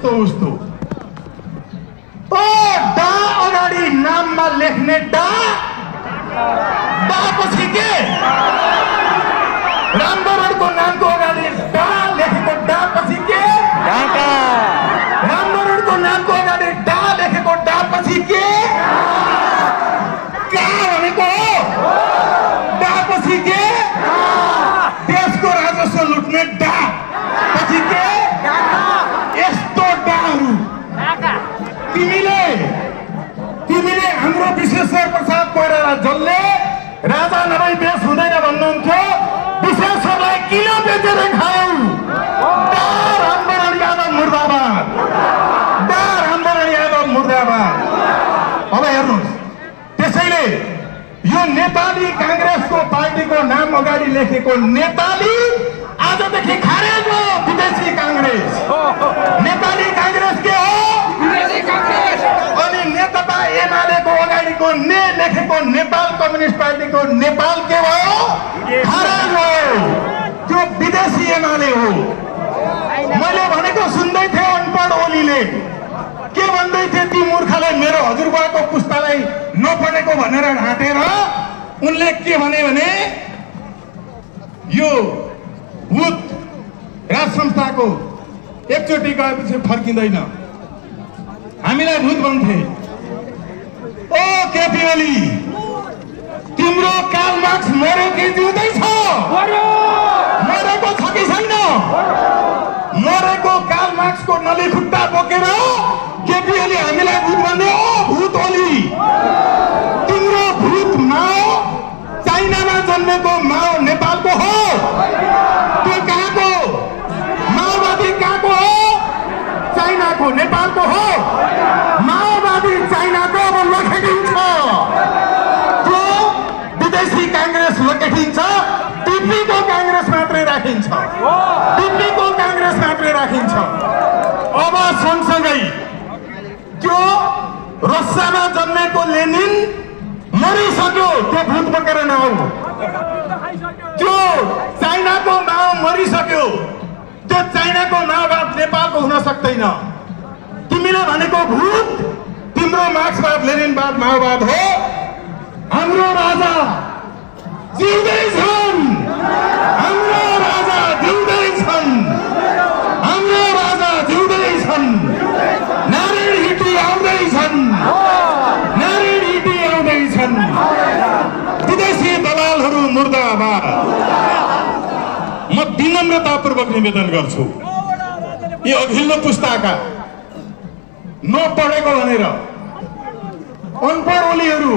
यस्तो उस्तो ओ डा अगाडि नाममा लेख्ने डा पछि के रामबरणको नामको अगाडि डा लेखेको डा पछि के रामबरणको नामको अगाडि डा लेखेको डा पछि के भनेको डा पछि के देशको राजस्व लुट्ने डा पछि के यस्तो डाहरू तिमीले हाम्रो विश्वेश्वर प्रसाद कोइराला जसले राजा नभई देश हुँदैन भन्नुहुन्थ्यो विश्वेश्वरलाई किन बेचेर खायौ रामबरण यादव मुर्दाबाद रामबरण यादव मुर्दाबाद। अब हेर्नुहोस् त्यसैले यो नेपाली कांग्रेसको पार्टीको नाम अगाडि लेखेको नेपाली आजदेखि खारेज हो विदेशी कांग्रेस। नेपाली कांग्रेस के हो विदेशी कांग्रेस। अनि नेकपा एमालेको अगाडिको ने लेखेको नेपाल कम्युनिस्ट पार्टीको नेपाल के भयो खारेज हो त्यो विदेशी एमाले हो। मैले भनेको सुन्दै थिए अनपढ ओलीले के भन्दै थिए ती मूर्खलाई मेरो हजुरबाको पुस्तालाई नपढेको भनेर ढाँटेर उनले के भने यो भूत राज संस्थाको एकचोटि गएपछि फर्किँदैन हामीलाई भूत भन्थे। ओ केपी ओली तिम्रो कार्ल मार्क्स मर्यो कि जिउँदैछ मरेको छ कि छैन मरेको कार्ल मार्क्सको नली खुट्टा बोकेर केपी ओली हामीलाई भूत भन्ने ओ भूत ओली तिम्रो भूत माओ चाइनामा जन्मेको माओ नेपालको हो त्यो कहाँको माओवादी कहाँको हो चाइनाको नेपालको हो माओवादी चाइनाको अब लखेटिन्छ त्यो विदेशी कांग्रेस लखेटिन्छ टिप्पीको कांग्रेस मात्रै राखिन्छ टिप्पीको कांग्रेस मात्रै राखिन्छ। अब सँगसँगै त्यो रसियामा जन्मेको लेनिन मरिसक्यो त्यो भूत बोकेर नआऊ त्यो चाइनाको माओ मरिसक्यो त्यो चाइनाको माओवाद नेपालको हुन सक्दैन। तिमीले भनेको भूत तिम्रो मार्क्सवाद लेनिनवाद माओवाद हो। हाम्रो राजा जिउँदै छन् हाम्रो राजा जिउँदै छन् हाम्रो राजा जिउँदै छन् नारायण हिटी आउँदैछन् नारायण हिटी आउँदैछन् विदेशी दलालहरू मुर्दाबाद। म विनम्रतापूर्वक निवेदन गर्छु यी अघिल्लो पुस्ताका नपढेको भनेर अनपढ ओलीहरू